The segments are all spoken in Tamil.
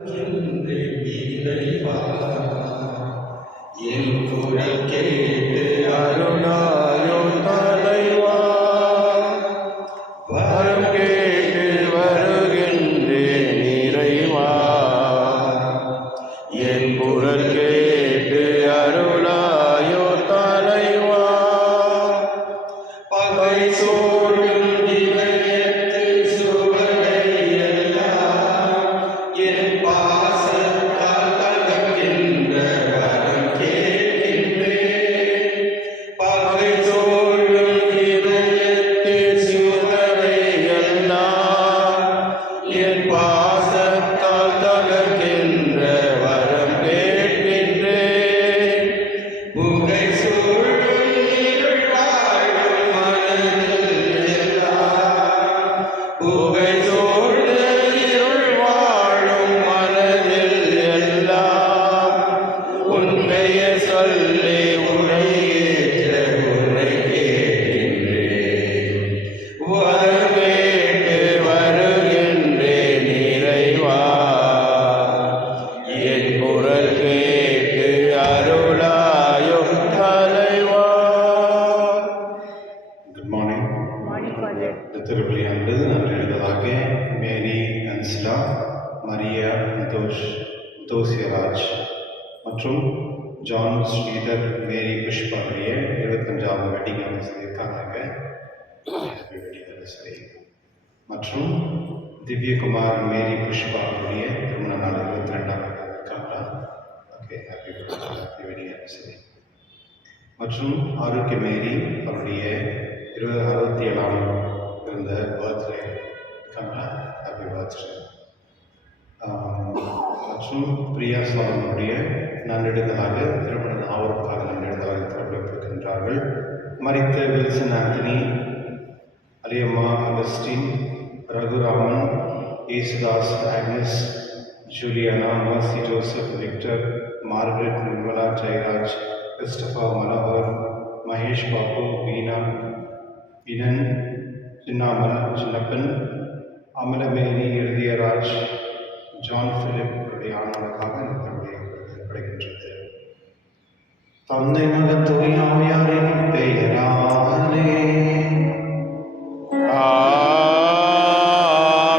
என் குரல் கேட்டு அருளாயோ தலைவா, வரம் கேட்டு வருகின்றேன் இறைவா. என் குரல் கேட்டு அருளாயோ தலைவா, பகை சூழும் இதயத்து சுவடை எல்லாம் என் பாசத்தால் தகர்க்கின்ற வரம் கேட்கின்றேன். பகை சூழும் இதயத்து சுவடை எல்லாம் என் பாசத்தால் தகர்க்கின்ற வரம் கேட்கின்றேன். புகை சூழும் இருள் வாழும் மனதில் எல்லாம், புகை சூழ்ந்த இருள் வாழும் மனதில் எல்லாம், உன் பெயர் சொல்லி உரையேற்ற உன்னை கேட்கின்றேன். வரம் கேட்டு வருகின்றேன் இறைவா, என் குரல் கேட்டு அருளாயோ தலைவா. Good morning. Morning, Father. இந்த திருவிளையாண்டு நன்றி எழுதலாக மேரி அன்சிலா, மரியா தோசியராஜ் மற்றும் ஜான் ஸ்ரீதர், மேரி புஷ்பாவுடைய 25வது வெட்டிங் அனிவர்சரி இருக்காங்க. Happy wedding anniversary. மற்றும் திவ்யகுமார், மேரி புஷ்பாவுடைய திருமண நாள் 22ஆம் இருக்காங்களா? Okay, happy wedding anniversary. மற்றும் ஆரோக்கிய மேரி அவருடைய 67ஆம் இருந்த பர்த்டே இருக்காங்களா? Happy birthday. மற்றும் பிரியா சுவாமியுடைய நன்னெடுதலாக திருமண நாவலுக்காக நன்னெடுதலாக திறப்பிருக்கின்றார்கள். மரித்த Wilson Antony, Aliyamma Augustine, Raguraman, Yesudas, Agnes, Juliana, Mercy Joseph, Victor, Margaret, Nirmala, Jeyaraj, கிறிஸ்டபா, மனோகர், மகேஷ் பாபு, வீணா, வினன், சின்னாமல், சின்னப்பன், அமலமேரி, இறுதியராஜ், ஜான் பிலிப் உடைய ஆணவக்காக படைக்கின்றது. தந்தை மகன் தூய ஆவியாரின் பெயராலே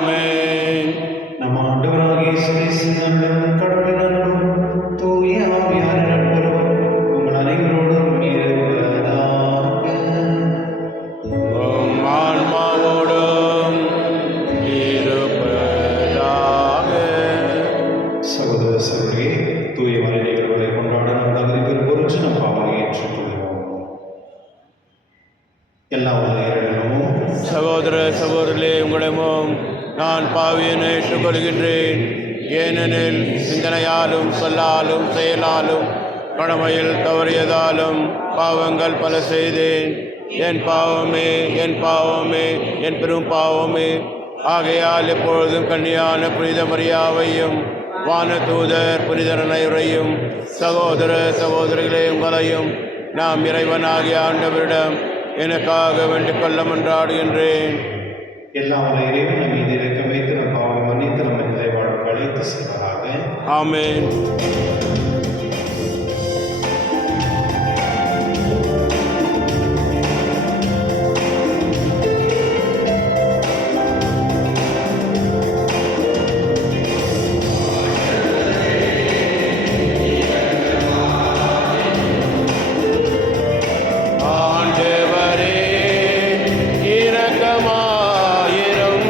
ஆமென். நம் ஆண்டவராகிய இயேசு கிறிஸ்துவின் அன்பும் கடவுளின் அன்பும் தூய ஆவியாரின் நட்புறவும் உங்கள் அனைவரோடும் இருப்பதாக. உம் ஆன்மாவோடும் இருப்பதாக. சகோதர சகோதரியே, தூய மறை நிகழ்வுகளை கொண்டாட நம் தகுதி பெறும் பொருட்டு நம் பாவங்களை ஏற்றுக்கொள்வோம். எல்லா உள்ள இறைவனும் சகோதர சகோதரிகளே, உங்களிடமும் நான் பாவியனை ஏற்றுக்கொள்கின்றேன். ஏனெனில் சிந்தனையாலும் சொல்லாலும் செயலாலும் கடமையில் தவறியதாலும் பாவங்கள் பல செய்தேன். என் பாவமே, என் பாவமே, என் பெரும் பாவமே. ஆகையால் எப்பொழுதும் கன்னியான புனித மரியாவையும் வானதூதர் புனிதர் அனைவரையும் சகோதர சகோதரிகளே உங்களையும் நாம் இறைவனாகிய ஆண்டவரிடம் எனக்காக வேண்டிக் கொள்ள மன்றாடுகின்றேன். எல்லா உள்ள இறைவன் நம் மீது இரக்கம் வைத்து நம் பாவங்களை மன்னித்து நம்மை நிலை வாழ்வுக்கு அழைத்து செல்வதாக. ஆமென். ஆண்டவரே இரக்கமாயிரும்.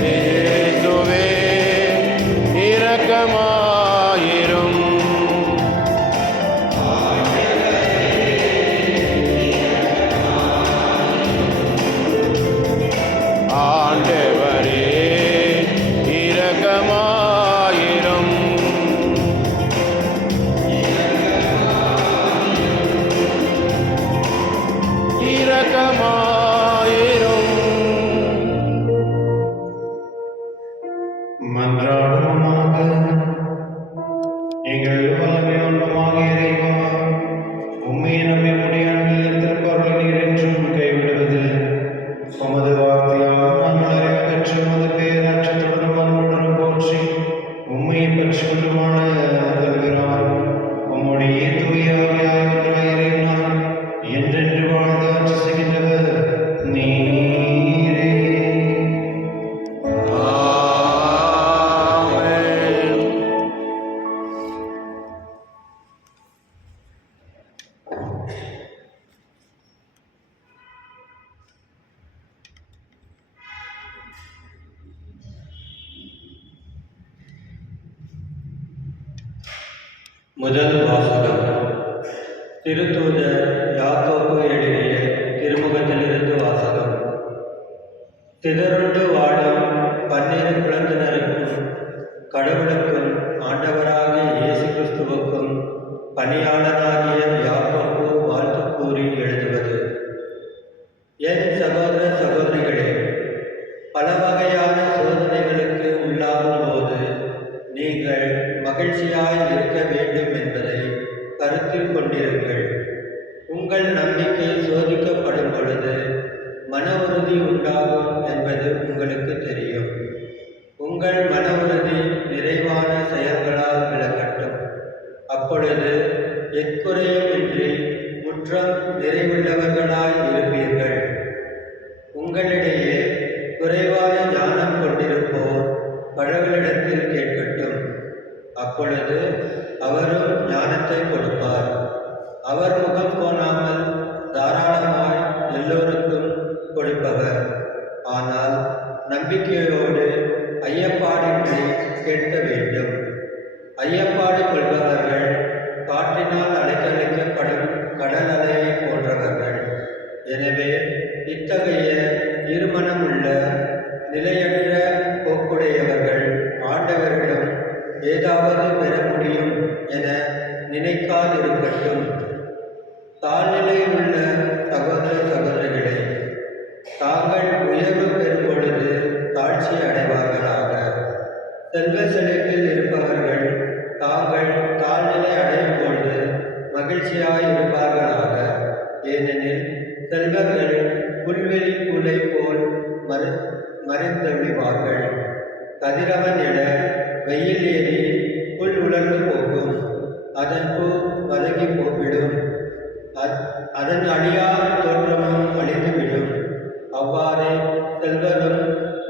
இயேசுவே இரக்கமாயிரும். ஆண்டவரே இரக்கமாயிரும். இரக்கமாயிரும். மன்றாடுவோமாக. எங்கள் வல்லமை ஒன்றுமாக இறைவா, உண்மையை நம்பி உடைய அன்பில் திருப்பார்வை என்றென்று வாழ்ந்து ஆட்சி செய்கின்றவர் நீரே. ஆமென். முதல் வாசகம். திருத்தூதர் யாக்கோபு எழுதிய திருமுகத்திலிருந்து வாசகம். சிதறுண்டு வாழும் 12 குலத்தினருக்கும் கடவுளுக்கும் ஆண்டவராகிய இயேசு கிறிஸ்துவுக்கும் பணியாளராகிய யாக்கோபு வாழ்த்து கூறி எழுதுவது. என் சகோதர சகோதரிகளே, பல வகையான சோதனைகளுக்கு உள்ளாகும் போது நீங்கள் மகிழ்ச்சியாய் இருக்க வேண்டும் என்பதை கருத்தில் கொண்டிருங்கள். உங்கள் நம்பிக்கை சோதிக்கப்படும் பொழுது மன உறுதி உண்டாகும் என்பது உங்களுக்கு தெரியும். உங்கள் மன உறுதி நிறைவான செயல்களால் விளக்கட்டும். அப்பொழுது எக்குறையுமின்றி முற்றம் நிறைவுள்ளவர்களாய் இருப்பீர்கள். உங்களிடையே குறைவான ஞானம் கொண்டிருப்போர் கடவுளிடத்தில் கேட்கட்டும். அப்பொழுது அவரும் ஞானத்தை கொடுப்பார். அவர் முகம் கோணாமல் தாராளமாய் எல்லோருக்கும் கொடுப்பவர். ஆனால் நம்பிக்கையோடு ஐயப்பாடின்றி கேட்க வேண்டும். ஐயப்பாடு கொள்பவர்கள் காற்றினால் அலைக்கழிக்கப்படும் கடல் அலையை போன்றவர்கள். எனவே இத்தகைய இருமனமுள்ள நிலையற்ற போக்குடையவர்கள் ஆண்டவரிடம் ஏதாவது பெற முடியும் என நினைக்காதிருக்கட்டும். தாழ்நிலையில் உள்ள சகோதர சகோதரிகளே, தாங்கள் உயர்வு பெறும் பொழுது தாழ்ச்சி அடைவார்களாக. செல்வ செழிப்பில் இருப்பவர்கள் தாங்கள் தாழ்நிலை அடையும் பொழுது மகிழ்ச்சியாய் இருப்பார்களாக. ஏனெனில் செல்வர்கள் புல்வெளி பூலை போல் மறைந்தொழிவார்கள். கதிரவன் என வெயில் ஏறி புல் உலர்ந்து போகும். அதன் பூ வதங்கி போய்விடும். அதன் அழியா தோற்றமும் அழிந்துவிடும். அவ்வாறே செல்வரும்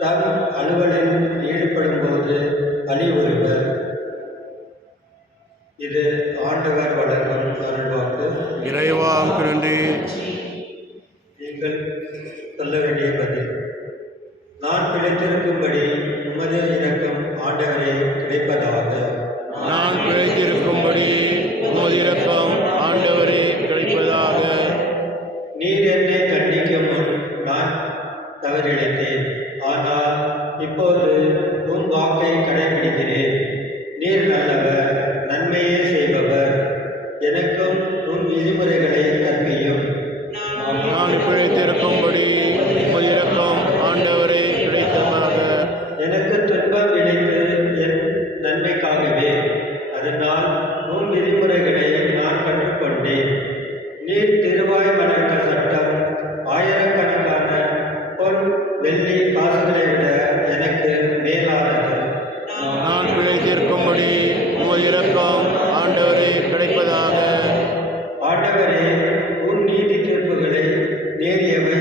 தம் அலுவலில் ஈடுபடும் போது அழிவுறுவர். இது ஆண்டவர் வழங்கும் அருள்வாக்கு. இறைவா உமக்கு நன்றி. நீங்கள் சொல்ல வேண்டிய பதில். நான் பிழைத்திருக்கும்படி உமது இரக்கம் ஆண்டவரே கிடைப்பதாக. நான் பிழைத்திருக்கும்படி உமது இரக்கம் ஆண்டவரே கிடைப்பதாக. நீர் என்னை கண்டிக்கும் முன் நான் தவறிழைத்தேன். ஆனால் இப்போது உம் வாக்கை கடைபிடிக்கிறேன். நீர் நல்லவர், நன்மையே செய்பவர். எனக்கும் உம் விதிமுறைகளை கற்பியும். நான் பிழைத்திருக்கும்படி உமது இரக்கம் ஆண்டவரே கிடைத்ததாக. எனக்கு துன்பம் விளைத்து என் நன்மைக்காகவே. அதனால் உம் விதிமுறைகளை நான் கற்றுக்கொண்டேன். நீர் திருவாய் வளர்த்த சட்டம் ஆயிரக்கணக்கான பொன் வெள்ளி காசுகளை விட எனக்கு மேலானது. நான் பிழைத்திருக்கும்படி உமது இரக்கம் ஆண்டவரே கிடைப்பதாக. ஆண்டவரே, உம் நீதி தீர்ப்புகளை நேரியவை,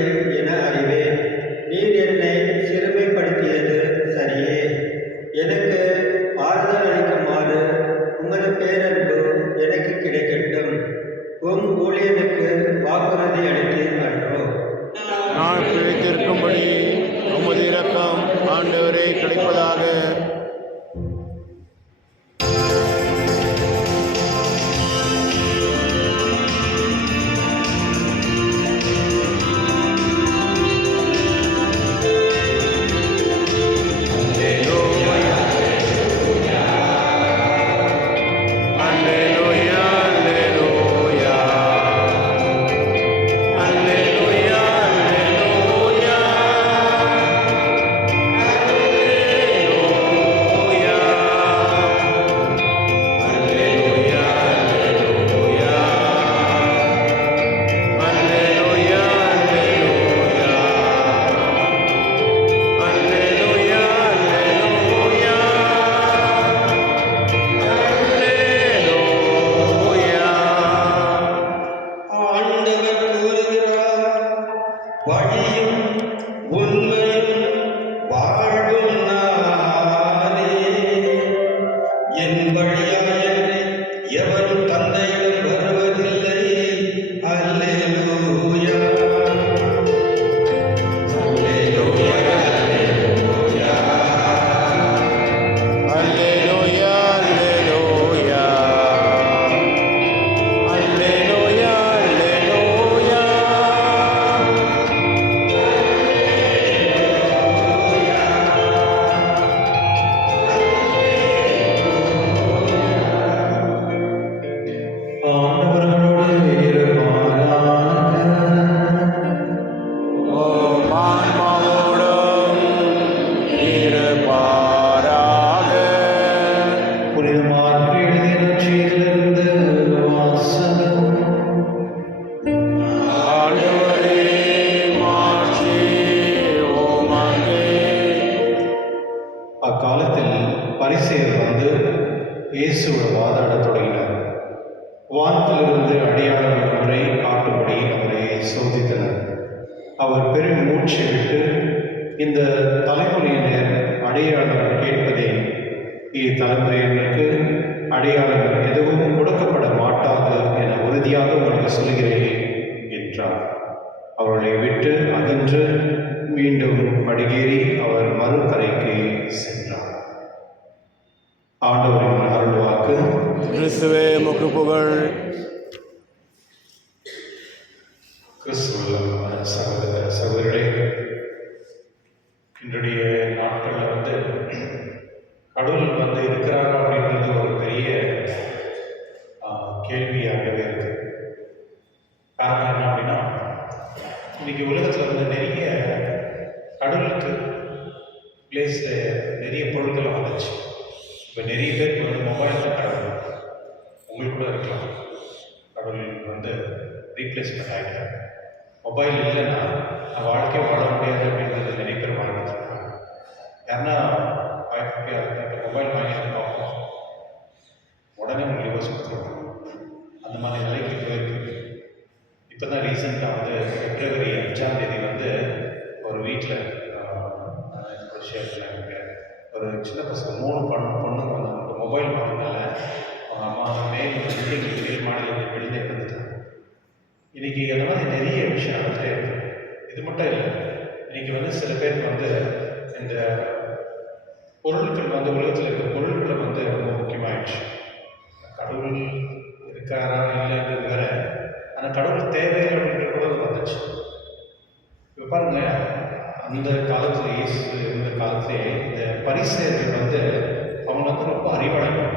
வழியும் உண்மையும் வாழ்வும் நானே. என் வழியாயன்றி எவரும் தந்தையிடம் வருவதில்லை. அல்லேலூயா. அல்லேலூயா. அல்லேலூயா, அல்லேலூயா. அல்லேலூயா, அல்லேலூயா. ஆண்டவரோடு இருப்பாராக. உம் ஆன்மாவோடும் இருப்பாராக. புனித மார்க்கு எழுதிய நற்செய்தியிலிருந்து வாசகம். ஆண்டவரே, மாட்சி உமக்கே. அக்காலத்தில் பரிசேயர் வந்து இயேசுவோடு வாதாடத் தொடங்கினர். வானத்திலிருந்து அடையாளம் ஒன்றை காட்டும்படி அவரை சோதித்தனர். அவர் பெரும் மூச்சு விட்டு, இந்த தலைமுறையினர் அடையாளம் கேட்பதே, இத்தலைமுறையினருக்கு அடையாளம் எதுவும் கொடுக்கப்பட மாட்டாது என உறுதியாக உங்களுக்கு சொல்கிறேன் என்றார். அவர்களை விட்டு அகன்று மீண்டும் படிகேறி அவர் மறுகரைக்கு சென்றார். ஆண்டவரின் அருள்வாக்கு. கிறிஸ்துவே உமக்கு புகழ். கிறிஸ்துவில் சகோதர சகோதரிகளே, இன்றைய நாட்களில் கடவுள் இருக்கிறாரா அப்படின்றது ஒரு பெரிய கேள்வியாகவே இருக்கு. காரணம் என்ன அப்படின்னா, இன்னைக்கு உலகத்தில் நிறைய கடவுளுக்கு பிளேஸில் நிறைய பொருட்கள் வந்துச்சு. இப்போ நிறைய பேருக்கு மொபைலில் கடவுள் உங்களுக்கு கூட இருக்கலாம். கடவுள் ரீப்ளேஸ்மெண்ட் ஆகிட்டாங்க. மொபைல் இல்லைன்னா நான் வாழ்க்கையை வாழ முடியாது அப்படின்றது நிறைய பேர் வாழ்ந்துருக்காங்க. யாருன்னா மொபைல் வாங்கி பார்ப்போம், உடனே உங்களுக்கு யோசி கொடுத்துருவோம். அந்த மாதிரி நிலைக்கு போயிருக்கு. இப்போ தான் ரீசெண்டாக பிப்ரவரி 5ஆம் தேதி ஒரு வீட்டில் ஒரு ஷேப்பில் ஒரு சின்ன பசங்க 3 பொண்ணுங்க அவங்க மொபைல் வாங்கினால அவங்க அம்மா மேல் மாநிலத்தில் வெளியே வந்துட்டாங்க. இன்றைக்கி அந்த மாதிரி நிறைய விஷயம் நடந்துகிட்டே இருக்கு. இது மட்டும் இல்லை, இன்றைக்கி சில பேருக்கு இந்த பொருட்கள் உலகத்தில் இருக்கிற பொருட்களை ரொம்ப முக்கியமாகிடுச்சு. கடவுள் இருக்காரா இல்லைன்றது வேற, ஆனால் கடவுள் தேவையில்லை அப்படின்றது கூட வந்துச்சு. இப்போ பாருங்க, அந்த காலத்தில் இயேசு இருந்த காலத்திலே இந்த பரிசேயர்கள் அவங்க ரொம்ப அறிவாளிகள்.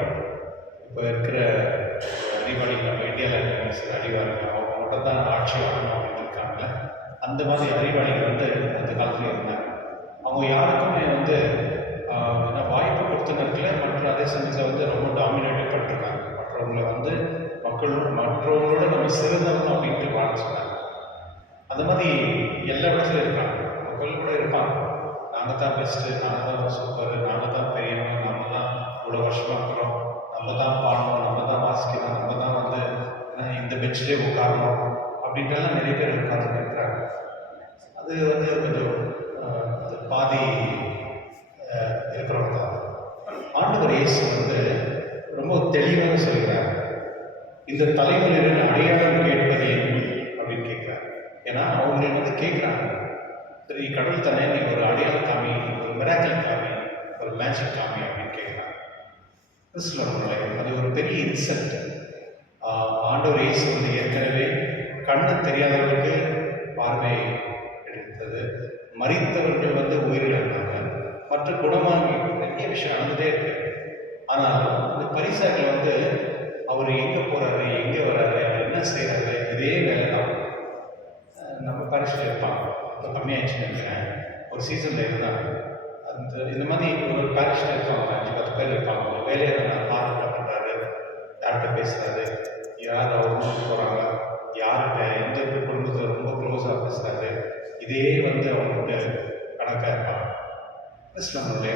இப்போ இருக்கிற அறிவாளிகள் நம்ம இந்தியாவில் இருக்கிற சில அறிவாளிகள் அவங்க மட்டும் தான் ஆட்சி ஆகணும் அப்படின்னு இருக்காங்களே, அந்த மாதிரி அறிவாளிகள் அந்த காலத்தில் இருந்தாங்க. அவங்க யாருக்குமே என்ன வாய்ப்பு கொடுத்தனத்துல மற்ற அதே சமயத்தில் ரொம்ப டாமினேட் பண்ணிருக்காங்க. மற்றவங்களை மற்றவங்களோட நம்ம சிறந்தவங்க அப்படின்ட்டு வாழ சொன்னாங்க. அந்த மாதிரி எல்லா இடத்துலையும் இருக்காங்க. மக்கள் கூட இருப்பாங்க, நாங்கள் தான் பெஸ்ட்டு, நாங்கள் தான் சூப்பர், நாங்கள் தான் பெரியவங்க, நம்ம தான் இவ்வளோ வருஷமாக இருக்கிறோம், நம்ம தான் பாடணும், நம்ம தான் வாசிக்கணும், நம்ம தான் இந்த பெஞ்சிலே உட்காரணும் அப்படின்ட்டுலாம் நிறைய பேர் உட்கார்ந்து இருக்கிறாங்க. அது கொஞ்சம் அது பாதி இருக்கிறவங்க தான். ஆண்டவர் இயேசு ரொம்ப தெளிவாக சொல்கிறார், இந்த தலைமுறையில் அடையாளம் கேட்பது அப்படின்னு கேட்குறாரு. ஏன்னா அவங்க கேட்குறாங்க, சரி கடவுள் தானே, நீ ஒரு அடையாளம் காமி, ஒரு மிராக்கிள் காமி, ஒரு மேஜிக் காமி அப்படின்னு கேட்குறாங்க. கிறிஸ்துவ அது ஒரு பெரிய இன்சல்ட். ஆண்டவர் இயேசு ஏற்கனவே கண்ணு தெரியாதவர்களுக்கு பார்வை எடுத்தது, மரித்தவர்கள் உயிரிழந்தாங்க, மற்ற குணமாகி நிறைய விஷயம் நடந்துகிட்டே இருக்கு. ஆனால் இந்த பரிசாக்கள் அவர் எங்கே போகிறாரு, எங்கே வர்றாரு, என்ன செய்கிறாரு, இதே வேலை தான். நம்ம பரிசில் இருப்பாங்க, இப்போ கம்மியாகிடுச்சுன்னு நினைக்கிறேன். ஒரு சீசனில் இருந்தாங்க இந்த மாதிரி ஒரு பாரிஷில் இருப்பாங்க, 5-10 பேர் இருப்பாங்க. ஒரு வேலையை நான் பார்க்க பண்ணுறாரு, யார்கிட்ட பேசுகிறாரு, யார் அவர் ஊருக்கு போகிறாங்க, யார்கிட்ட எந்த குடும்பத்தில் ரொம்ப க்ளோஸாக பேசுகிறாரு, இதே அவங்களுக்கு கணக்காக இருப்பாங்க. இஸ்லாமிலே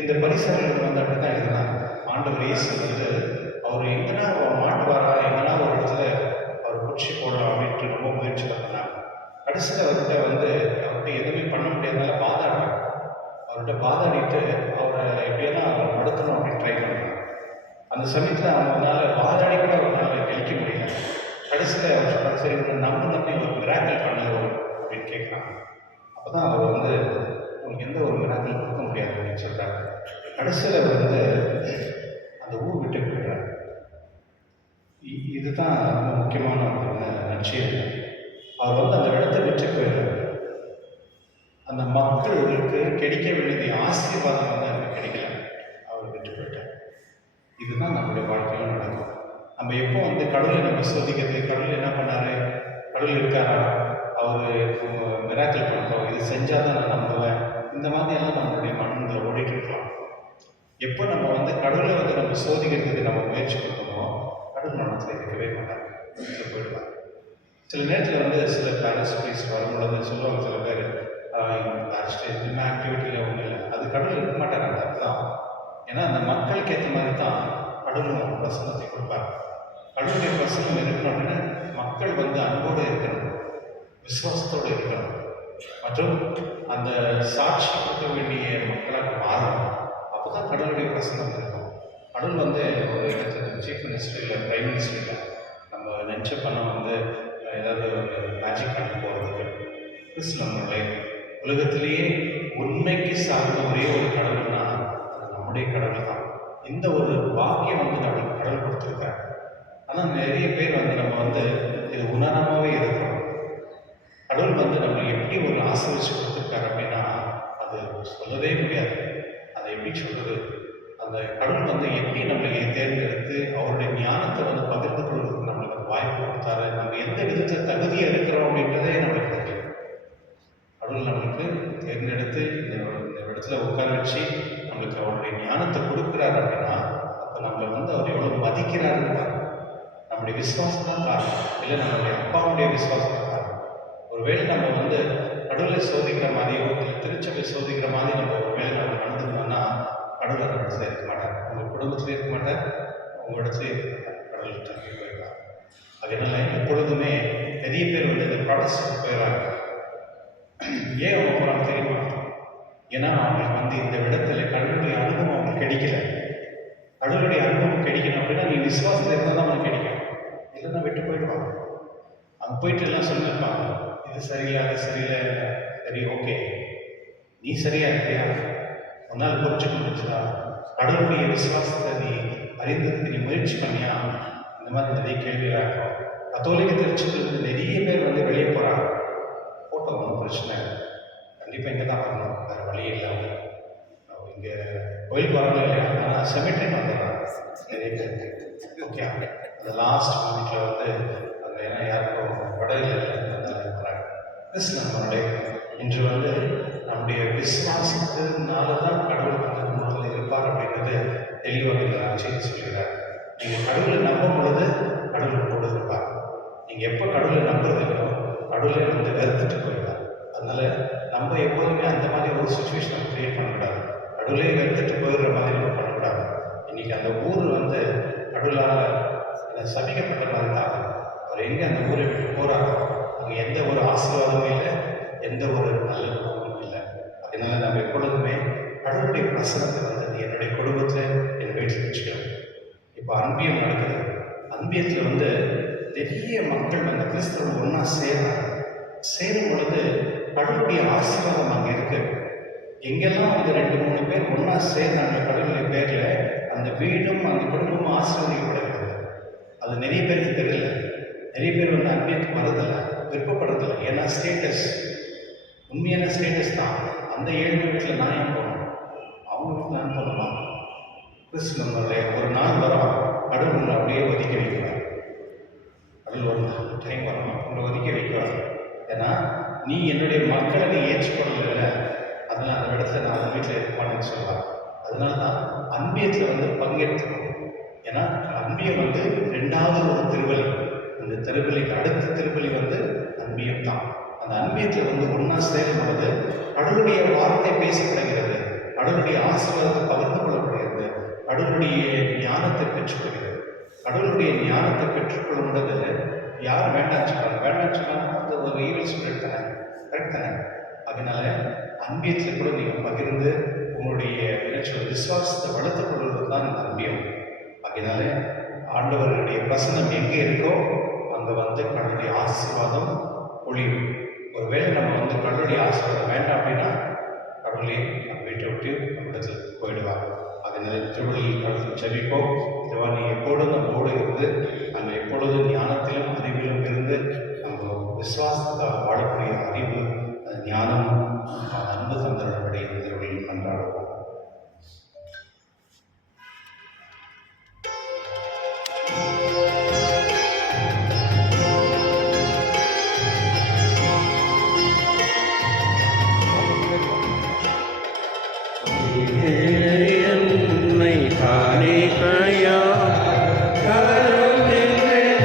இந்த பரிசர்கள் அப்படி தான் இருந்தாங்க. ஆண்டவர் இயேசு அவர் எங்கன்னா மாட்டுவாரா, எங்கன்னா ஒரு இடத்துல அவர் குச்சி போடலாம் அப்படின்ட்டு ரொம்ப முயற்சி பண்ணாங்க. கடைசியில் அவர்கிட்ட அவர்கிட்ட எதுவுமே பண்ண முடியாதனால வாதாடுறாங்க. அவர்கிட்ட வாதாடிட்டு அவரை எப்படியெல்லாம் அவரை நடத்தணும் அப்படின்னு ட்ரை பண்ணுறாங்க. அந்த சமயத்தில் அவங்களால வாதாடி கூட அவரால் கழிக்க முடியல. கடைசியில் அவர் சொல்கிறார், சரி உங்களை நம்பி ஒரு மிராக்கிள் பண்ணுவோம் அப்படின்னு கேட்குறாங்க. அப்போ தான் அவர் உங்களுக்கு எந்த ஒரு மிராக்கிள் கொடுக்க முடியாது அப்படின்னு சொல்கிறாங்க. கடைசியில் அந்த ஊர் விட்டு போயிடுறாரு. இதுதான் ரொம்ப முக்கியமான ஒரு நற்செய்தி. அவர் அந்த இடத்த விட்டு போயிடுறாரு. அந்த மக்களுக்கு கிடைக்க வேண்டிய ஆசீர்வாதம் அவருக்கு கிடைக்கல, அவர் விட்டு போயிட்டார். இதுதான் நம்மளுடைய வாழ்க்கையில் நடக்கும். நம்ம எப்போ கடவுளை நம்ம சோதிக்கிறது, கடவுள் என்ன பண்ணாரு, கடவுள் இருக்காரா, அவர் மிராக்கிள் பண்ணுறோம், இது செஞ்சால் தான் நான் நம்புவேன், இந்த மாதிரியெல்லாம் நம்மளுடைய மனதில் ஓடிட்டு இருக்கலாம். எப்போ நம்ம கடவுளை நம்ம சோதிக்கிறதுக்கு நம்ம முயற்சி பண்ணுறோமோ, கடவுள் மனத்தில் இருக்கவே மாட்டாங்க, வீட்டில் போயிடுவாங்க. சில நேரத்தில் சில பேரண்ட்ஸ் ப்ளீஸ் வரும்பொழுது சொல்லுவாங்க சில பேர், பேரண்ட்ஸ்ட்டு எதுவுமே ஆக்டிவிட்டியில் ஒன்றும் இல்லை, அது கடவுள் இருக்க மாட்டாங்க. அந்த அர்த்தம். ஏன்னா அந்த மக்களுக்கு ஏற்ற மாதிரி தான் கடவுள் பிரசன்னத்தை கொடுப்பாங்க. கடவுளுடைய பிரசன்னம் இருக்கணும் அப்படின்னா மக்கள் அன்போடு இருக்கணும், விசுவாசத்தோடு இருக்கணும், மற்றும் அந்த சாட்சி கொடுக்க வேண்டிய மக்களாக மாறணும். அப்போ தான் கடவுளுடைய பிரசன்னம் இருக்கும். கடவுள் ஒரு இடத்துல சீஃப் மினிஸ்டர் இல்லை பிரைம் மினிஸ்டர் இல்லை, நம்ம நினச்ச பணம் ஏதாவது ஒரு மேஜிக் பண்ண போகிறதுக்கு நம்மளுடைய உலகத்திலேயே உண்மைக்கு சார்ந்த ஒரே ஒரு கடவுள்னா அது நம்முடைய கடவுள் தான். இந்த ஒரு வாக்கியம் நம்மளுக்கு கடவுள் கொடுத்துருக்காரு. ஆனால் நிறைய பேர் நம்ம இது உணராமவே இருக்கிறோம். கடவுள் நம்ம எப்படி ஒரு ஆசீர்வதிச்சு கொடுத்துருக்காரு அப்படின்னா அது சொல்லவே முடியாது. அதை எப்படி சொல்றது, அந்த கடவுள் எப்படி நம்மளை தேர்ந்தெடுத்து அவருடைய ஞானத்தை பகிர்ந்து கொள்வதற்கு நம்மளுக்கு அந்த வாய்ப்பு கொடுத்தாரு. நம்ம எந்த விதத்தில் தகுதியாக இருக்கிறோம் அப்படின்றதே நம்மளுக்கு தெரியும். கடவுள் நம்மளுக்கு தேர்ந்தெடுத்து இந்த இடத்துல உட்கார வச்சு நம்மளுக்கு அவருடைய ஞானத்தை கொடுக்குறாரு அப்படின்னா அப்போ நம்மளை அவர் எவ்வளோ மதிக்கிறாருன்னு நம்முடைய விசுவாசம் தான் காரணம், இல்லை நம்மளுடைய அப்பாவுடைய விசுவாசம் தான் காரணம். ஒருவேளை நம்ம கடவுளை சோதிக்கிற மாதிரியோ இல்லை திருச்சபை சோதிக்கிற மாதிரி நம்ம ஒருவேளை நம்ம நடந்துக்கணும்னா கடவுள் அந்த இடத்துல இருக்க மாட்டார், உங்கள் குடும்பத்தில் இருக்க மாட்டார், உங்கள் இடத்துல இருக்க மாட்டார், கடவுள் தங்கி போயிடுவார். அதனால எப்பொழுதுமே நிறைய பேர் இந்த ப்ராடக்ட்ஸுக்கு போயிடுறாங்க. ஏன் அவங்க போகிறாங்க தெரியுமா? ஏன்னா அவங்களுக்கு இந்த இடத்துல கடவுளுடைய அனுபவம் அவங்களுக்கு கிடைக்கல. கடவுளுடைய அனுபவம் கிடைக்கணும் அப்படின்னா நீ விசுவாசத்தில் இருந்தால் தான் அவனுக்கு கிடைக்கும், இல்லைன்னா விட்டு போயிடுவாங்க. அங்கே போயிட்டு எல்லாம் சொல்லியிருப்பாங்க, இது சரியில்லை அது சரியில்லை, சரி ஓகே நீ சரியா இருக்கியா, உன்னால் புரிஞ்சுக்க முடிஞ்சுதா, கடவுளுடைய விசுவாசத்தை நீ அறிந்ததுக்கு நீ முயற்சி பண்ணியா, இந்த மாதிரி நிறைய கேள்விகளாக இருக்கும். கத்தோலிக்க திருச்சபையில் நிறைய பேர் வெளியே போகிறாங்க. போட்டோ ஒன்றும் பிரச்சனை இல்லை, கண்டிப்பாக இங்கே தான் வரணும், வேறு வழி இல்லை. இங்கே கோயிலுக்கு வரணும் இல்லையா, ஆனால் செமிட்ரிக்கு வந்துடுறாங்க நிறைய பேர். ஓகே, அந்த லாஸ்ட் மினிட்ல அங்கே ஏன்னா யாருக்கும் வடையில் வராங்க. நம்மளுடைய இன்று நம்முடைய விசுவாசத்தினால தான் கடவுள் நம்மளோட இருப்பார் அப்படின்றது தெளிவாக செய்தி சொல்கிறார். நீங்கள் கடவுளை நம்பும் பொழுது கடவுள் கூட இருப்பார். நீங்கள் எப்போ கடவுளை நம்புறதில்லையோ கடவுளை வெறுத்துட்டு போயிடுவார். அதனால நம்ம எப்போதுமே அந்த மாதிரி ஒரு சுச்சுவேஷனை கிரியேட் பண்ணக்கூடாது. கடவுளே வெறுத்துட்டு போயிடுற மாதிரி நம்ம பண்ணக்கூடாது. இன்னைக்கு அந்த ஊர் கடவுளால் சபிக்கப்பட்ட மாதிரி தான். அவர் எங்கே அந்த ஊரை விட்டு போகிறாரோ அங்கே எந்த ஒரு ஆசீர்வாதமும் இல்லை, எந்த ஒரு நல்ல குணமும் இல்லை. அதனால நம்ம எப்பொழுதுமே கடவுளுடைய பிரசனத்தை என்னுடைய குடும்பத்தில் என் வீட்டில் வச்சுக்கணும். இப்போ அன்பியம் நடக்குது. அன்பியத்தில் நிறைய மக்கள் கிறிஸ்தவர்கள் ஒன்றா சேரும் பொழுது கடவுளுடைய ஆசீர்வாதம் அங்கே இருக்கு. எங்கெல்லாம் 2-3 பேர் ஒன்றா சேர்ந்தாங்க கடவுளுடைய பேரில், அந்த வீடும் அந்த குடும்பமும் ஆசீர்வதிக்கப்படுகிறது. அது நிறைய பேருக்கு தெரியல. நிறைய பேர் அன்பியத்துக்கு வரதில்லை, விருப்பப்படுறதில்லை. ஏன்னா ஸ்டேட்டஸ், உண்மையான ஸ்டேட்டஸ் தான். அந்த 7 வீட்டில் நான் ஏன் போகணும், அவங்க வீட்டில் நான் போகணுமா? கிறிஸ்துவனுடைய ஒரு நாள் வரும், கடவுள் அப்படியே ஒதுக்கி வைக்கிறார். கடவுள் ஒரு டைம் வரும், உங்களை ஒதுக்கி வைக்கிறார். ஏன்னா நீ என்னுடைய மக்களை நீ ஏற்றுக்கொள்ளல, அதனால் அந்த இடத்துல நான் அந்த வீட்டில் இருக்க மாட்டேன்னு சொல்லலாம். அதனால தான் அன்பியத்தில் பங்கேற்கணும். ஏன்னா அன்பியம் 2வது ஒரு திருவலி. இந்த திருவலிக்கு அடுத்த திருவலி அன்பியம் தான். அந்த அன்பியத்தில் ஒன்றா சேரும் பொழுது கடவுளுடைய வார்த்தை பேசப்படுகிறது, கடவுளுடைய ஆசீர்வாதத்தை பகிர்ந்து கொள்ளப்படுகிறது, கடவுளுடைய ஞானத்தை பெற்றுக்கொள்கிறது. கடவுளுடைய ஞானத்தை பெற்றுக்கொள்ளும் பொழுது யார் வேண்டாம்னு சொல்கிறாங்க? வேண்டாம்னு சொன்னாங்கன்னா அது ஒரு ஈவில் ஸ்பிரிட் தானே, கரெக்ட் தானே? அதனால அன்பியத்தில் கூட நீங்கள் பகிர்ந்து உங்களுடைய விசுவாசத்தை வளர்த்துக் கொள்வது தான் இந்த அன்பியம். அதனால ஆண்டவர்களுடைய பிரசனம் எங்கே இருக்கோ அங்கே வந்து கடவுளுடைய ஆசீர்வாதம் ஒளியும். ஒருவேளை நம்ம கடவுளுடைய ஆசீர்வாதம் வேண்டாம் அப்படின்னா கடவுளே நம்ம வீட்டை விட்டு நம்மிடத்தில் போயிடுவாங்க. அதனால திருவள்ளியில் கடவுள் ஜெபிப்போம். இதுவா நீ எப்பொழுதும் நம்மோடு இருந்து நம்ம எப்பொழுதும் ஞானத்திலும் அறிவிலும் இருந்து நம்ம விசுவாசத்தால் வாழக்கூடிய அறிவு ஞானம் அன்பு தந்தருடைய திருவள்ளியில் கொண்டாடுவோம். என்னை காணிக்கையா கருணை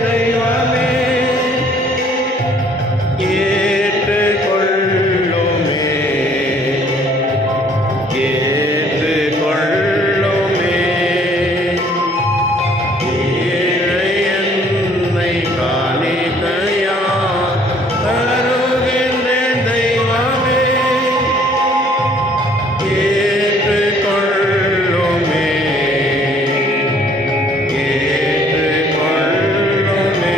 தெய்வமே ஏற்றுக்கொள்ளுமே ஏற்றுக்கொள்ளுமே என்னை காணிக்கையா கருகின்ற தெய்வமே ஏற்றுக்கொள்ளுமே ஏற்றுக்கொள்ளுமே.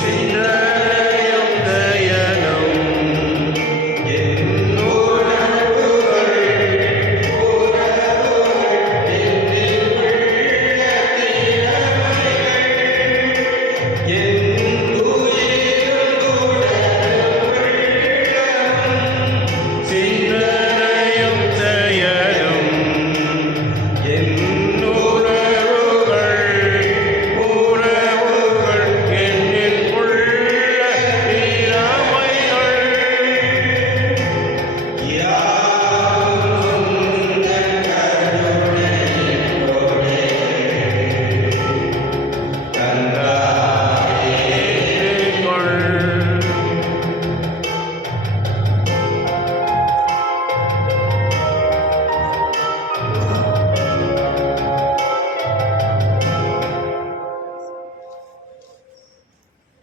சிந்தனையும் தயனும் சிந்தனையும் தயனும் என்னுறவுகள் உறவுகள் என்னில் உள்ள திறமைகள் ஏற்றுக்கொள்.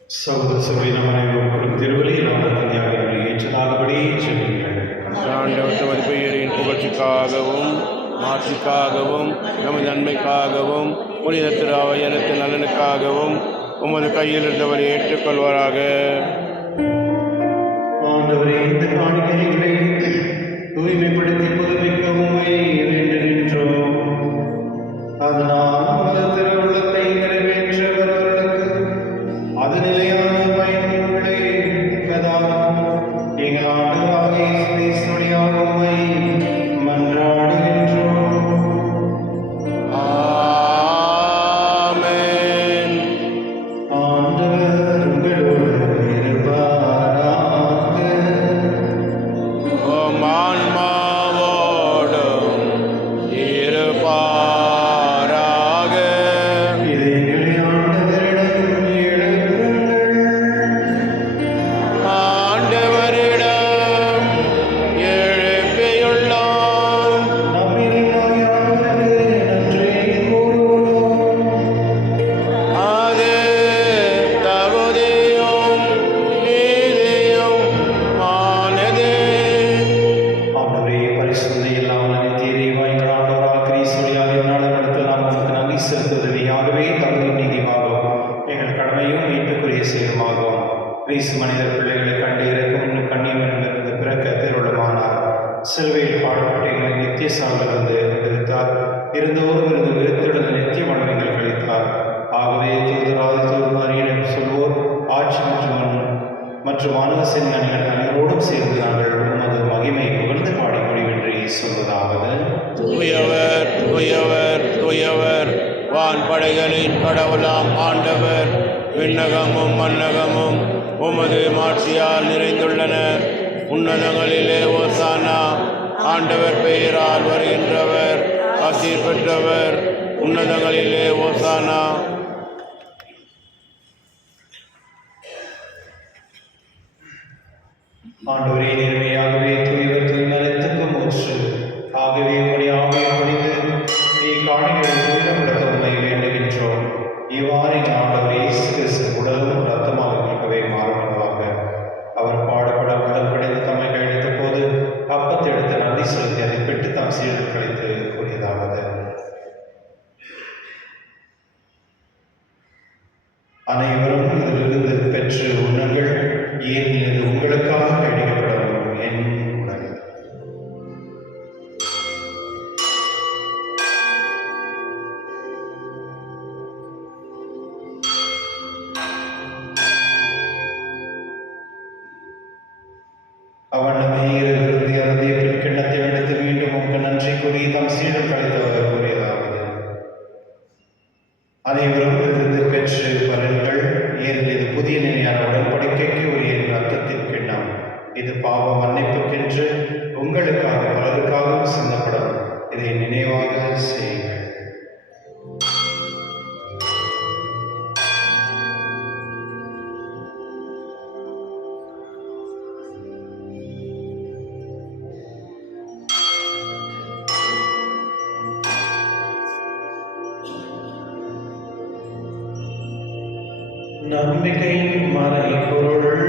சகோதர சபை நம் அனைவரும் திருவள்ளியில் தந்தையாக ஏற்றதாகபடி ஜெபியுங்கள். ஆண்டவற்ற மதிப்பெயரின் புகழ்ச்சிக்காகவும் மாட்சிக்காகவும் நமது நன்மைக்காகவும் புனித திருவையனத்தின் நலனுக்காகவும் உமது கையில் இருந்தவர் ஏற்றுக்கொள்வாராக. ஆண்டவரே, இந்த காணிக்கைகளை தூய்மைப்படுத்தி புதுப்பிக்க உம்மை வேண்டுகின்றோம். அதனால் உமது திருவுள்ளத்தை நிறைவேற்ற வருவர்களுக்கு அது நிலையான பயன்களை பெறதாகும். எங்கள் ஆண்டவராகிய இயேசு கிறிஸ்து வழியாக உம்மை மன்றாடுகின்றோம். ஆமென். ஆண்டவர் உங்களோடு இருப்பாராக. உம் ஆன்மாவோடும் இருப்பாராக. இதை ஆண்டவரிடம் எழுப்புங்கள். ஆண்டவரிடம் எழுப்பியுள்ளோம். நம்மிடையாருக்கு நன்றி கூறுவோம். அது தகுதியும் நீதியும் ஆனது. ஆண்டவரே, பரிசுத்த இல்லாமல் நித்திய எங்கள் ஆண்டவராக கிறிஸ்து வழியாக இந்நாள் நடத்த நாம் உமக்கு நன்றி செலுத்துவதையாகவே தகுதி நீதியாகும். எங்கள் கடமையும் மீட்புக்குரிய செயலுமாகும். கிறிஸ்து மனிதர் பிள்ளைகளை கண்டு இறக்கும் இன்னும் கண்ணியமிருந்து பிறக்க திருவுள்ளமானார். சிலுவையில் பாடப்பட்டு எங்களை நித்திய சாவிலிருந்து விடுத்தார். இருந்தோறும் இருந்து விருத்திடுந்த நித்திய வாழ்வைகள் கழித்தார். ஆகவே தூதராதி தூதுமாரியிடம் சொல்வோர் ஆட்சி மற்றும் வானகசின் அணிகள் அனைவரோடும் சேர்ந்து நாங்கள் உமது மகிமை புகழ்ந்து பாடி முடிவின்றி சொல்வதாவது. தூயவர் தூயவர் தூயவர் வான்படைகளின் கடவுளாம் ஆண்டவர் விண்ணகமும் மன்னகமும் உமது மாட்சியால் நிறைந்துள்ளன. உன்னதங்களிலே ஓசானா. ஆண்டவர் பெயரால் வருகின்றவர் ஆசீர் பெற்றவர். உன்னதங்களிலே ஓசானா. ஆண்டவரே, நேர்மையாகவே தூயவர் தூய்மனத்துக்கும் ஊற்று. ஆகவே உம்முடைய ஆவியை பொழிந்து காணிகளை தூய்மைப்படுத்த உம்மை வேண்டுகின்றோம். இவ்வாறு எங்கள் ஆண்டவர் இயேசு கிறிஸ்து உடலும் இரத்தமாக இருக்கவே மாறுவதாக. அவர் பாடுபட உள்ளம் கிடைத்து தம்மை கையெழுத்த போது அப்பத்தை எடுத்து நன்றி செலுத்தி அதை பெற்று தாம் சீடர் கழித்து கூறியதாவது: அனைவரும் இதிலிருந்து பெற்று உண்ணுங்கள், ஏனெனில் இது உங்களுக்காக அடிக்கப்படும் என் உடல். அவனமே இருந்து அருந்திய பின் கிண்ணத்தை எடுத்து மீண்டும் உங்க நன்றி கூறி தம் சீடர் கழித்தவர் கூறியதாவது: அனைவரும் இருந்து பெற்று பலன்கள், ஏனெனில் இது புதிய நிலையான உடன்படிக்கைக்கு உரிய ரத்தத்தின் கிண்ணம். இது பாவ மன்னிப்புக்கென்று உங்களுக்காக பலருக்காகவும் சிந்தப்படும். இதை நினைவாக செய்யுங்கள். நம்பிக்கையின் மறைபொருள்.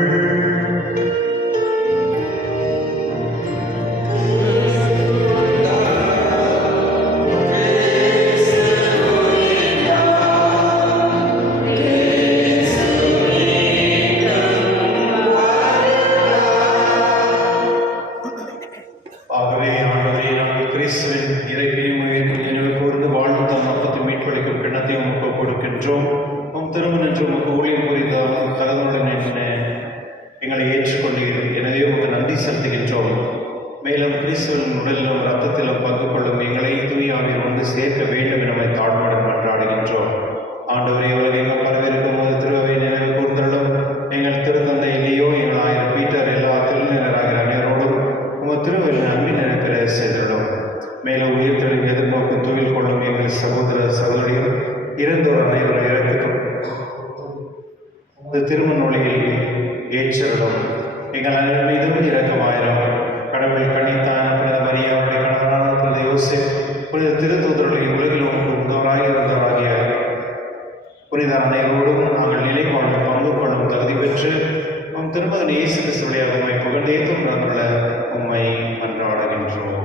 ஆகவே ஆண்டவரே, நாங்கள் கிறிஸ்துவின் இறைப்பையும் உயிர்க்கும் நினைவு கூர்ந்து வாழ்வு தம் அப்பத்தை மீட்பளிக்கும் கிண்ணத்தை உமக்கு கொடுக்கின்றோம். திருமணம் என்று உமக்கு ஊழியம் புரிந்தால் தகவலுடன் எங்களை ஏற்றுக்கொண்டீர்கள். எனவே உமக்கு நன்றி செலுத்துகின்றோம். மேலும் கிறிஸ்துவின் உடலிலும் இரத்தத்திலும் பங்கு கொள்ளும் எங்களை தூய ஆவியில் வந்து சேர்க்க வேண்டும் என நம்மை தாழ்மையுடன் மன்றாடுகின்றோம். ஆண்டவரே, உலகெங்கும் பரவிருக்கும் ஒரு திருவை நினைவு கூர்ந்தள்ளும். எங்கள் திருத்தந்தை எல்லியோ, எங்கள் ஆயர் பீட்டர், எல்லா திருநிலராகிற அனைவரோடும் உமது திருவையில் அன்பின் நினைப்பெற செய்துள்ளோம். மேலும் உயிர்த்தெழும் எதிர்நோக்கு தொழில் கொள்ளும் எங்கள் சகோதர சகோதரிகள் இறந்தோர் அனைவரும் இறக்கட்டும் திருமண ஒளியில் ஏற்றலும். எங்கள் அனைவர் மீதும் இரக்கமாயிரம். கடவுள் கணித்தான புனித மரியா, அவருடைய கணவரான புனித யோசேப், புனித திருத்தூதர்களுடைய உலகிலும் இருந்தவராகிய புனித அனைவரோடும் நாங்கள் நிலை வாழ்ந்து பங்கு கொள்ளும் தகுதி பெற்று உம் திருமகன் இயேசு கிறிஸ்துவின் உம்மை புகழ்ந்தேத்தும் நடந்துள்ள உம்மை மன்றாடுகின்றோம்.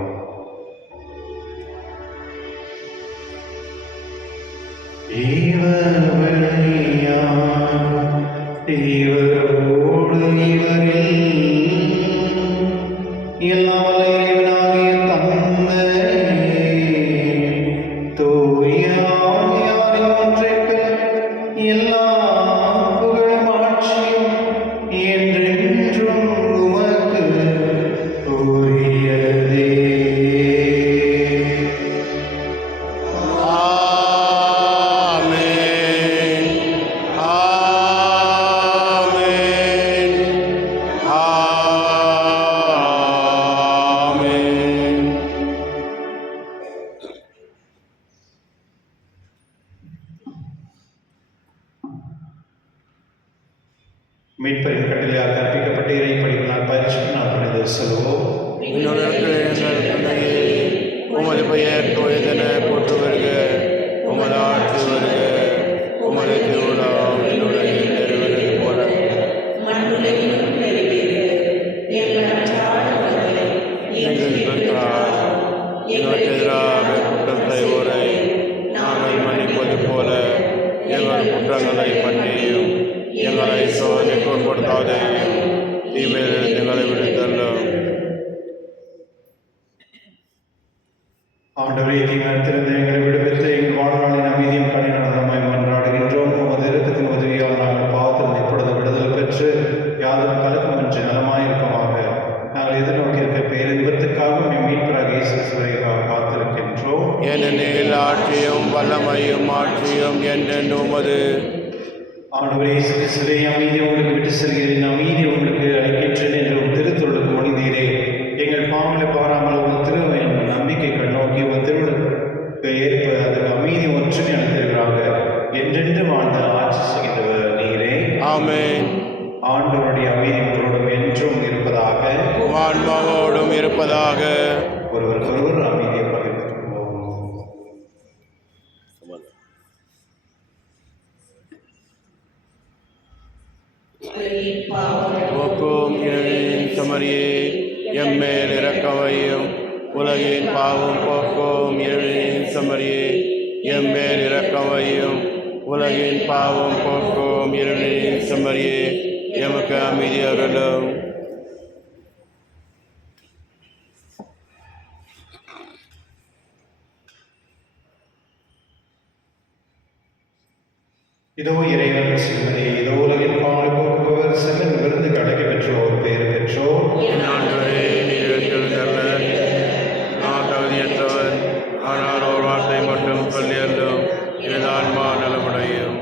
இவரோடு இவரில் எல்லாம் இவனாகிய தந்தை தூய ஆவியாரின் ஒன்றிற்கு எல்லா புகழும் ஆட்சியும் என்றென்றும் உமக்கு உரியதே. மீட்பரின் கட்டளையால் கற்பிக்கப்பட்ட இறை படிப்பினால் பயிற்சிக்கு நாம் புனித செல்வோம். உமது பெயர் தூயதென போற்று வருக. உமது ஆட்சி வருக. உமது திருவிழாம் என்னுடைய நிறைவேறது போல மண்ணுலகிலும் நிறைவேறு. எங்களுக்கு எதிராக குற்றம் செய்வோரை நாங்கள் மன்னிப்பது போல எங்கள் குற்றங்களை மன்னியும். எங்களை சோதனைக்கு உட்படுத்தாதையும் தீமையில் எங்களை விடுத்தள்ளும். ஆண்டவரே, தீங்கிலிருந்து எங்களை விடுவித்து எங்கள் வாழ்நாளின் அமைதியும் கடினமாய் மன்றாடுகின்றோம். உமது இரக்கத்தின் உதவியால் நாங்கள் பாவத்தில் இப்பொழுது விடுதலை பெற்று யாதொரு கலக்கமின்றி நலமாயிருக்கமாக நாங்கள் எதிர்நோக்கியிருக்க பேரின்பத்துக்காகவும் மீட்பராக இயேசு கிறிஸ்துவை காத்திருக்கின்றோம். ஏனெனில் ஆட்சியும் வல்லமையும் ஆட்சியும் என்றென்றும் உமது. ஆண்டவரே இயேசு கிறிஸ்துவே, அமைதி உங்களுக்கு விட்டு செல்கிறேன், அமைதி உங்களுக்கு அளிக்கின்றேன் என்று ஒரு திருத்தொழுக்கு மொழிந்தீரே. எங்கள் பாவங்களை பாராமல் உங்கள் திருவையின் நம்பிக்கை கண்ணோக்கி உங்கள் திருவிழக்கு ஏற்ப அதற்கு அமைதி ஒற்றுமை அளித்திருக்கிறாங்க. என்றென்று வாழ்ந்த ஆட்சி செய்கின்றவர் நீரே. ஆமென். ஆண்டவருடைய அமைதி உங்களோடும் என்றும் இருப்பதாக. ஆன்மாவோடும் இருப்பதாக. ஒருவருக்கொருவர் அமைதியை பகிர்ந்துள்ளோம். போக்கும் இறைவனின் சமரியே எம்மேல் இரக்கமையும். உலகின் பாவம் போக்கும் இறைவனின் சமரியே எம்மேல் இரக்கமையும். உலகின் பாவம் போக்கும் இறைவனின் சமரியே எமக்கு அமைதி அருளும். இதோ இறைவன் செல்வனே, இதோ உலகின் பாவங்களை போக்குபவர், செல்வன் விருந்துக்கு அழைக்க பெற்றோர், பெயர் பெற்றோர். ஆண்டவரே, நீர் எழுந்தருள நான் தகுதியற்றவன். ஆனால் ஒரு வார்த்தை மட்டும் சொல்லி அருளும், எனது ஆன்மா நலமடையும்.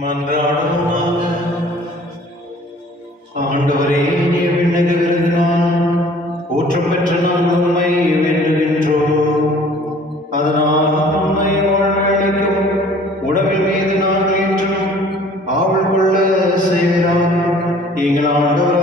மன்றாடுவோமாக. ஆண்டவரே, நீர் விண்ணக விருந்தினான் ஊற்றம் பெற்ற நாங்கள் உம்மை வேண்டுகின்றோம். அதனால் உம்மை வாழ்வளிக்கும் உணவின் மீது நாங்கள் என்றும் ஆவல் கொள்ள செய்கிறார். எங்கள் ஆண்டவர்